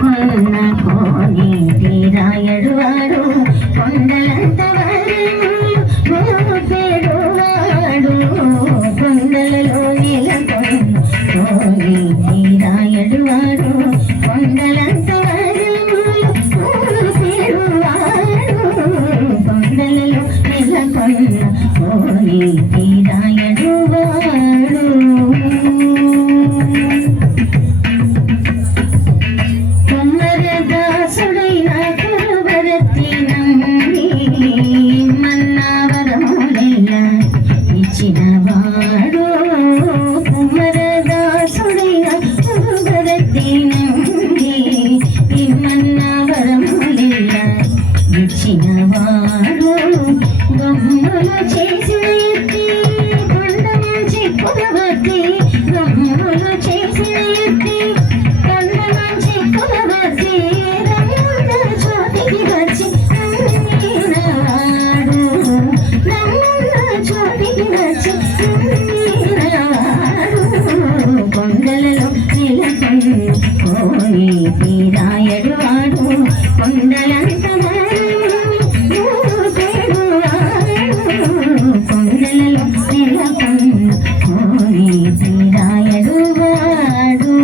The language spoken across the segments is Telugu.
నెలకొన్న కోని తీరాయడువాడు కొండలంత పేడువాడు కొండలలో నెలకొన్న కోని తీరాయడువాడు కొండలంత పేడువాడు కొండలలో నెలకొన్న కోని తీరాయడువాడు ఇచ్చినవాడు కుమరదాసుడైన కురువరతి నంది ఇమ్మన్నవరములిల్ల ఇచ్చినవాడు గమ్ములు చేసిన ఎత్తి కొండ మంచి కులవతి గమ్ములు చేసిన ఎత్తి కొండ మంచి కులవతి రమ్ముల చోటికి వచ్చి నమ్మినవాడు రమ్ముల చోటికి వచ్చి కొండలలో నెలకొన్న కోని తీరాయడువాడు కొండలంత కొండలలో నెలకొన్న కోని తీరాయడువాడు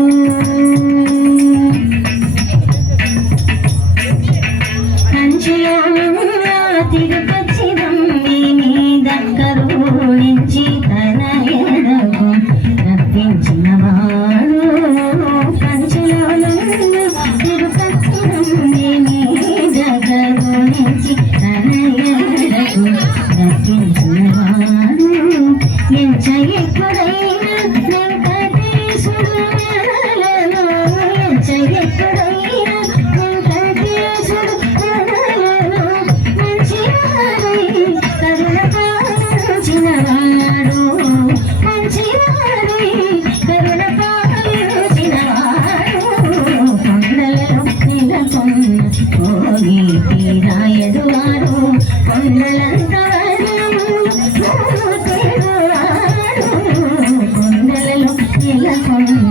కంచిలో తిరుపతి రమ్మిని దగ్గరు నుంచి తన ఎడకు రప్పించినవాడు కంచిలో తిరుపతి రమ్మిని దగ్గరు నుంచి తన ఎడకు రప్పించినవాడు ఎంత ఎక్కడైనా వెంకటేశుడు నెలలో ఎంత ఎక్కడైనా వెంకటేశుడు నెలలో మంచివాడై కరుణపాలించినవాడు మంచివాడై కరుణపాలించినవాడు కొండలలో నెలకొన్న కోని తీరాయడువాడు కొండలంత కొండలలో నెలకొన్న